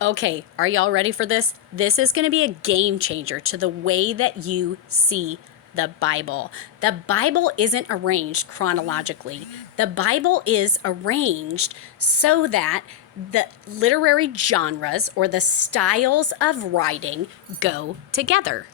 Okay, are y'all ready for this? This is going to be a game changer to the way that you see the Bible. The Bible isn't arranged chronologically. The Bible is arranged so that the literary genres or the styles of writing go together.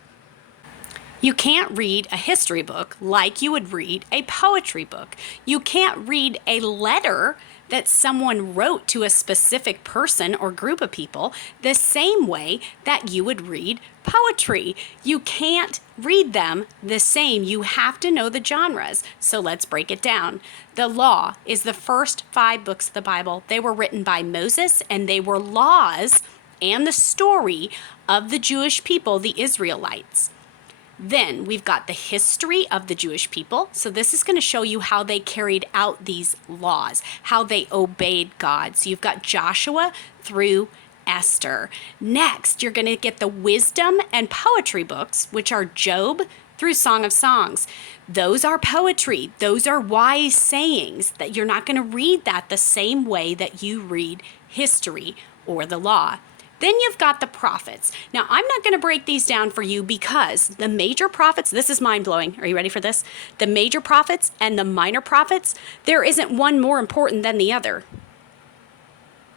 You can't read a history book like you would read a poetry book. You can't read a letter that someone wrote to a specific person or group of people the same way that you would read poetry. You can't read them the same. You have to know the genres. So let's break it down. The law is the first 5 books of the Bible. They were written by Moses, and they were laws and the story of the Jewish people, the Israelites. Then we've got the history of the Jewish people. So this is going to show you how they carried out these laws, how they obeyed God. So you've got Joshua through Esther. Next, you're going to get the wisdom and poetry books, which are Job through Song of Songs. Those are poetry. Those are wise sayings that you're not going to read that the same way that you read history or the law. Then you've got the prophets. Now, I'm not going to break these down for you because the major prophets, this is mind-blowing. Are you ready for this? The major prophets and the minor prophets, there isn't one more important than the other.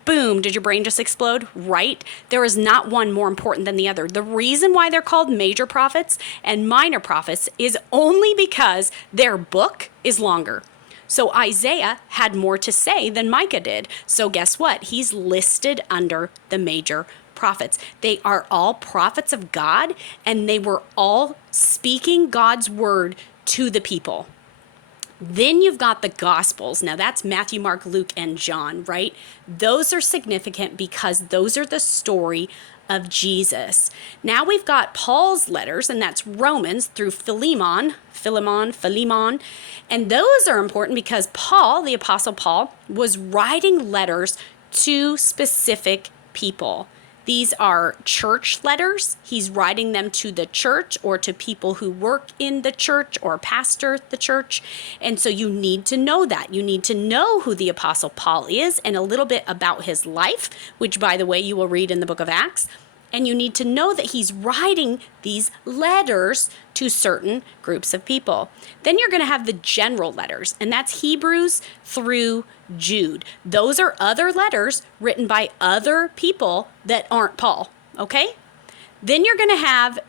Boom, did your brain just explode? Right? There is not one more important than the other. The reason why they're called major prophets and minor prophets is only because their book is longer. So Isaiah had more to say than Micah did. So guess what? He's listed under the major prophets. They are all prophets of God, and they were all speaking God's word to the people. Then you've got the Gospels. Now that's Matthew, Mark, Luke, and John, right? Those are significant because those are the story of Jesus. Now we've got Paul's letters, and that's Romans through Philemon, and those are important because Paul, the Apostle Paul, was writing letters to specific people. These are church letters. He's writing them to the church or to people who work in the church or pastor the church. And so you need to know that. You need to know who the Apostle Paul is and a little bit about his life, which, by the way, you will read in the book of Acts. And you need to know that he's writing these letters to certain groups of people. Then you're going to have the general letters, and that's Hebrews through Jude. Those are other letters written by other people that aren't Paul, okay? Then you're going to have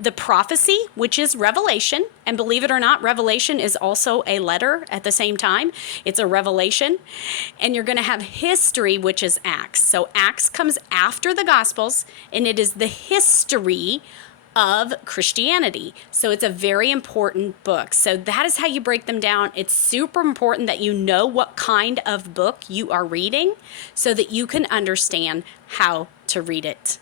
the prophecy, which is Revelation. And believe it or not, Revelation is also a letter at the same time. It's a revelation. And you're going to have history, which is Acts. So Acts comes after the Gospels, and it is the history of Christianity. So it's a very important book. So that is how you break them down. It's super important that you know what kind of book you are reading so that you can understand how to read it.